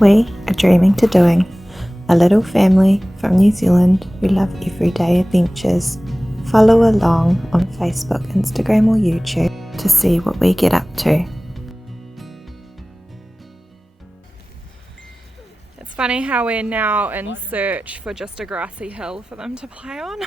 We are dreaming to doing, a little family from New Zealand who love everyday adventures. Follow along on Facebook, Instagram or YouTube to see what we get up to. It's funny how we're now in search for just a grassy hill for them to play on.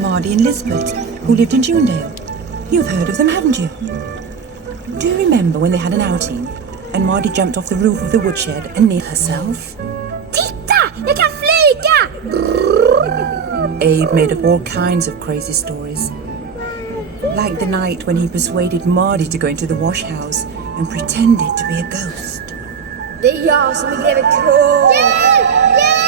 Mardy and Lisbeth, who lived in Junedale. You've heard of them, haven't you? Do you remember when they had an outing and Mardy jumped off the roof of the woodshed and near herself? Titta! Jag kan flyga! Abe made up all kinds of crazy stories. Like the night when he persuaded Mardy to go into the wash house and pretended to be a ghost. Det är jag som är greve K. Hjälp! Hjälp!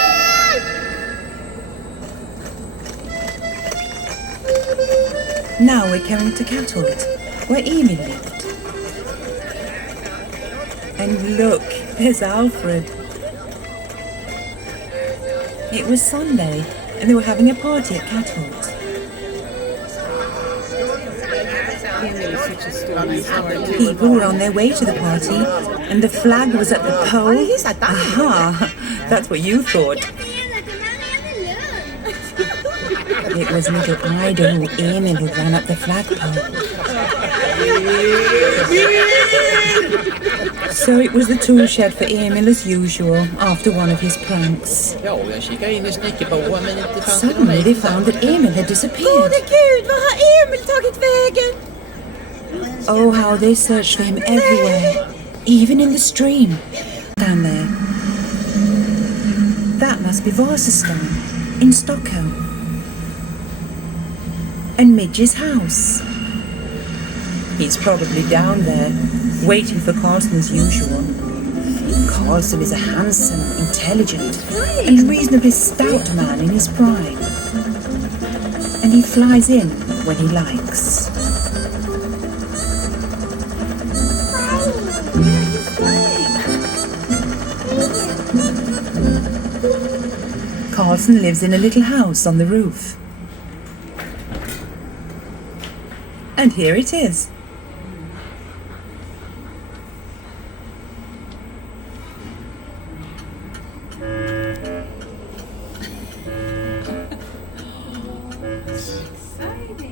Now we're coming to Catholt, where Emil lived. And look, there's Alfred. It was Sunday, and they were having a party at Catholt. People were on their way to the party, and the flag was at the pole. Aha, that's what you thought. It was little idle Emil who ran up the flagpole. So it was the tool shed for Emil as usual after one of his pranks. Suddenly they found that Emil had disappeared. Gud, var har Emil tagit vägen? Oh, how they searched for him everywhere, even in the stream. Down there. That must be Vasastan, in Stockholm. And Midge's house. He's probably down there, waiting for Carlson as usual. Carlson is a handsome, intelligent, and reasonably stout man in his prime. And he flies in when he likes. Carlson lives in a little house on the roof. And here it is.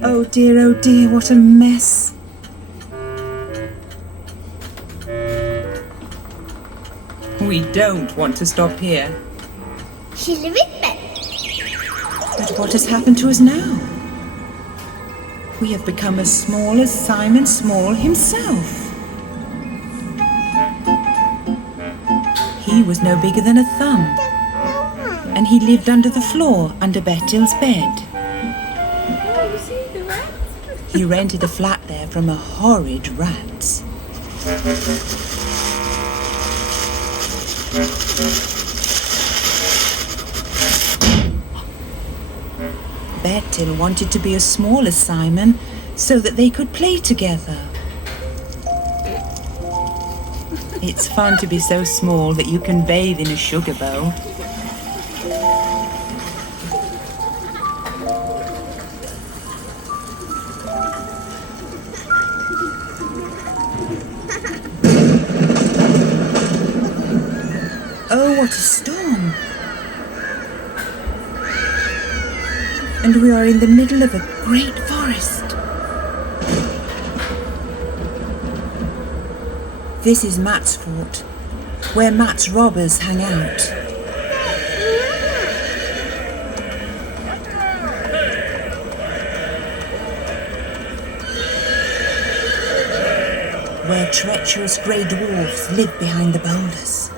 Oh dear, what a mess. We don't want to stop here. But what has happened to us now? We have become as small as Simon Small himself. He was no bigger than a thumb, and he lived under the floor under Bertil's bed. He rented a flat there from a horrid rat. Bertil wanted to be as small as Simon so that they could play together. It's fun to be so small that you can bathe in a sugar bowl. Oh, what a storm! And we are in the middle of a great forest. This is Matt's fort, where Matt's robbers hang out. where treacherous grey dwarfs live behind the boulders.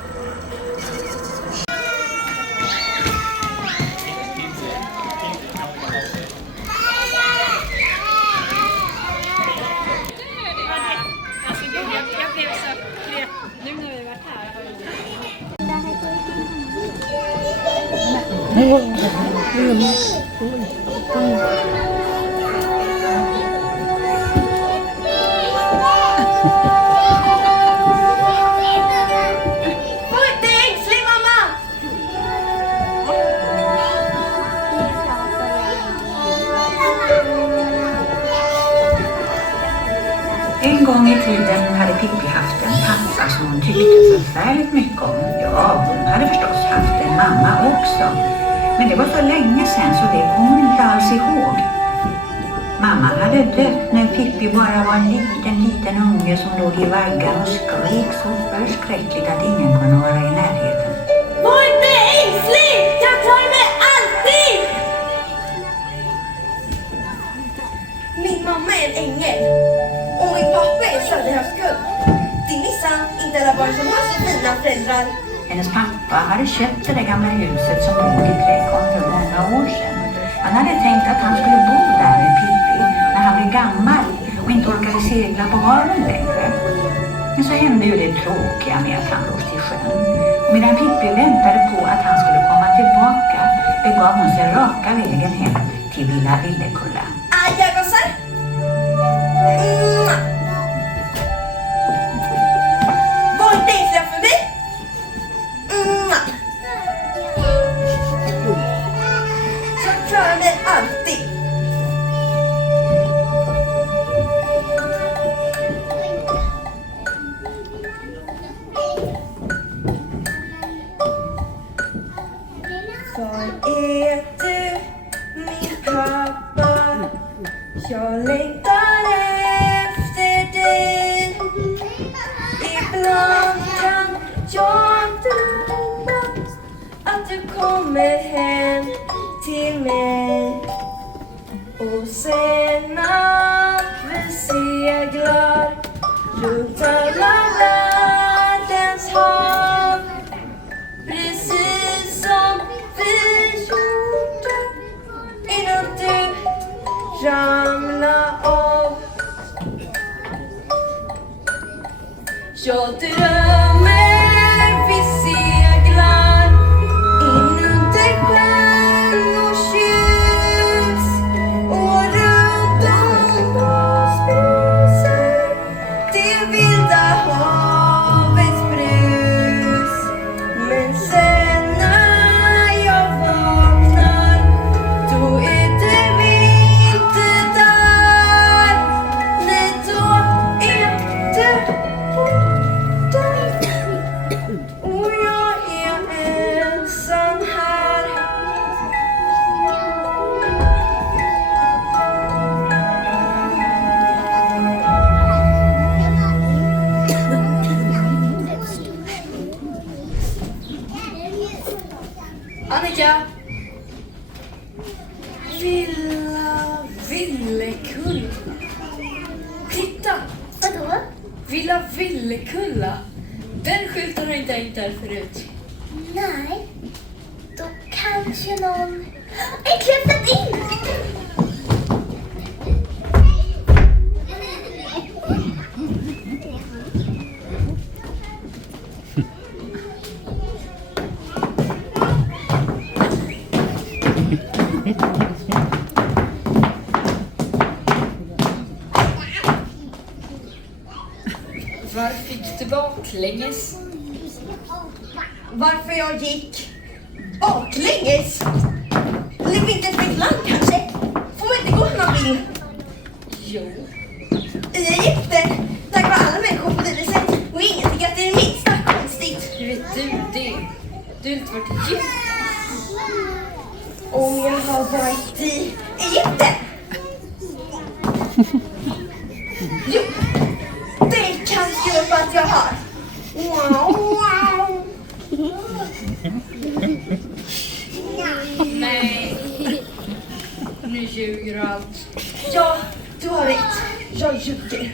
En gång i tiden hade Pippi haft en pappa som hon tyckte förfärligt mycket om. Ja, hon hade förstås haft en mamma också. Men det var så länge sedan så det kom hon inte alls ihåg. Mamma hade dött när Pippi bara var en liten unge som låg i vaggan och skrek så förskräckligt att ingen kunde vara i närheten. Var inte ängslig! Jag klarar mig alltid! Min mamma är en ängel. Och min pappa är söderhavskull. Det missar inte alla barn som har så fina föräldrar. Hennes pappa hade köpt det där gamla huset som låg i trädgården för många år sedan. Han hade tänkt att han skulle bo där med Pippi när han blev gammal och inte orkade segla på haven längre. Men så hände ju det tråkiga med att han låg till sjön. Och medan Pippi väntade på att han skulle komma tillbaka begav hon sig raka vägen hem till Villa Villekulla. Adjö gossar! Var inte ängsliga för mig! Jag klarar mig alltid! Var är du, min pappa? Jag längtar efter dig. Ibland kan jag drömma att du kommer hem till mig. Och sen när vi seglar runt alla världens hav, precis som vi gjorde innan du ramla av. Jag drömmer vi seglar in under stjärnors ljus och runt om oss brusar det vilda havets brus. Men sen när jag vaknar då är du inte där. Nej, då är du borta och jag är ensam här. Annika! Villa Villekulla. Titta! Vadå? Villa Villekulla. Den skylten har inte hängt där förut. Nej, då kanske någon är klättrat in. Varför gick du baklänges? Varför jag gick baklänges? Lev inte ett fritt land kanske? Får man inte gå hur man vill? Jo. I Egypten, där var alla människor på livet sätt och ingen tycker att det är det minsta konstigt. Hur vet du det? Du har inte varit i Egypten. Om jag har varit i Egypten? Jo, det kan skriva på att jag har. Wow, wow. Nej. Nu ljuger du allt. Ja, du har rätt. Jag ljuger.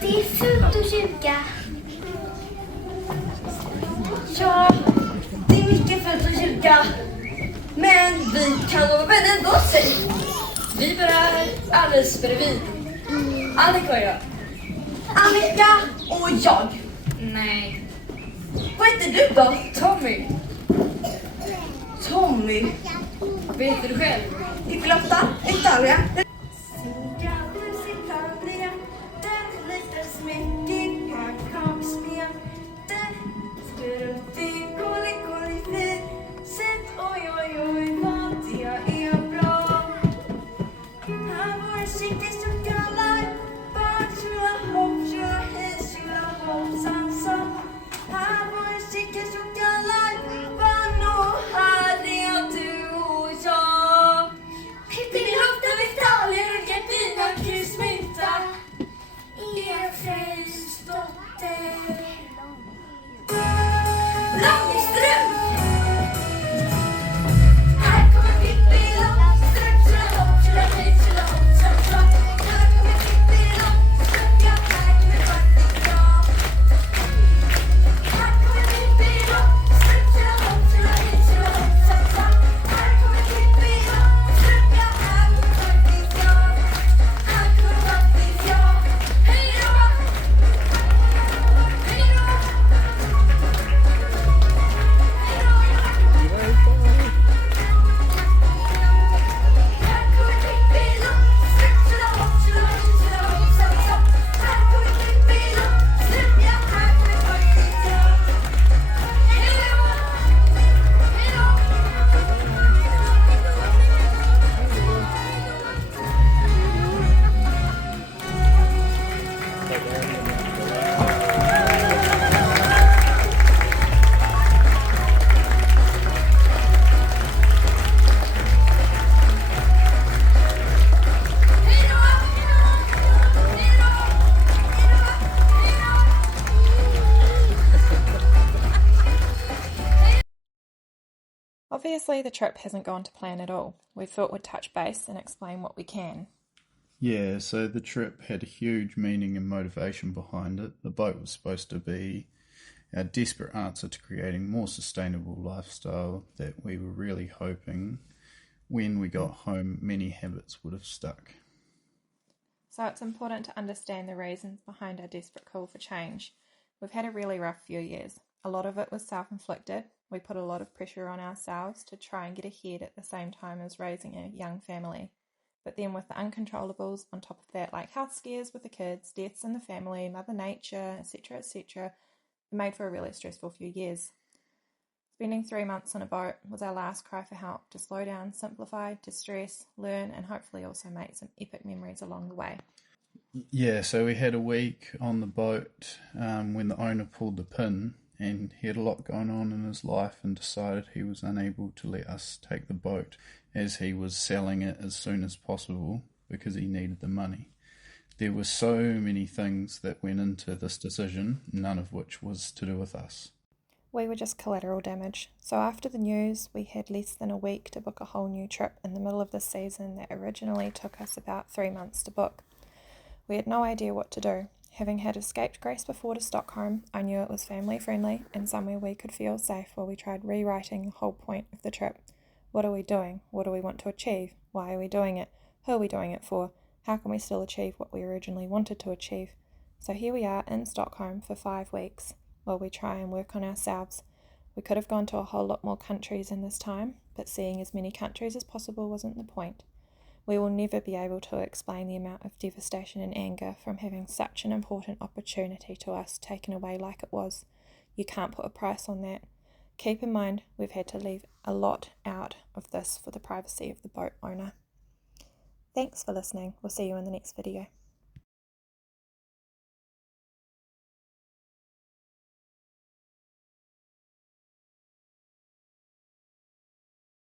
Det är fult att ljuga. Ja, det är mycket fult att ljuga. Men vi kan vara vänner ändå, säg. Vi bor här alldeles bredvid. Annika och jag. Annika och jag. Nej, Vad heter du då? Tommy. Tommy. Vad heter du själv? Nicoletta, Italia. Obviously, the trip hasn't gone to plan at all. We thought we'd touch base and explain what we can. Yeah, so the trip had a huge meaning and motivation behind it. The boat was supposed to be our desperate answer to creating a more sustainable lifestyle that we were really hoping when we got home many habits would have stuck. So it's important to understand the reasons behind our desperate call for change. We've had a really rough few years. A lot of it was self-inflicted. We put a lot of pressure on ourselves to try and get ahead at the same time as raising a young family. But then with the uncontrollables on top of that, like health scares with the kids, deaths in the family, Mother Nature, etc., it made for a really stressful few years. Spending 3 months on a boat was our last cry for help to slow down, simplify, distress, learn, and hopefully also make some epic memories along the way. Yeah, so we had a week on the boat when the owner pulled the pin, and he had a lot going on in his life and decided he was unable to let us take the boat as he was selling it as soon as possible because he needed the money. There were so many things that went into this decision, none of which was to do with us. We were just collateral damage. So after the news, we had less than a week to book a whole new trip in the middle of the season that originally took us about 3 months to book. We had no idea what to do. Having had escaped Greece before to Stockholm, I knew it was family friendly and somewhere we could feel safe while we tried rewriting the whole point of the trip. What are we doing? What do we want to achieve? Why are we doing it? Who are we doing it for? How can we still achieve what we originally wanted to achieve? So here we are in Stockholm for 5 weeks while we try and work on ourselves. We could have gone to a whole lot more countries in this time, but seeing as many countries as possible wasn't the point. We will never be able to explain the amount of devastation and anger from having such an important opportunity to us taken away like it was. You can't put a price on that. Keep in mind, we've had to leave a lot out of this for the privacy of the boat owner. Thanks for listening. We'll see you in the next video.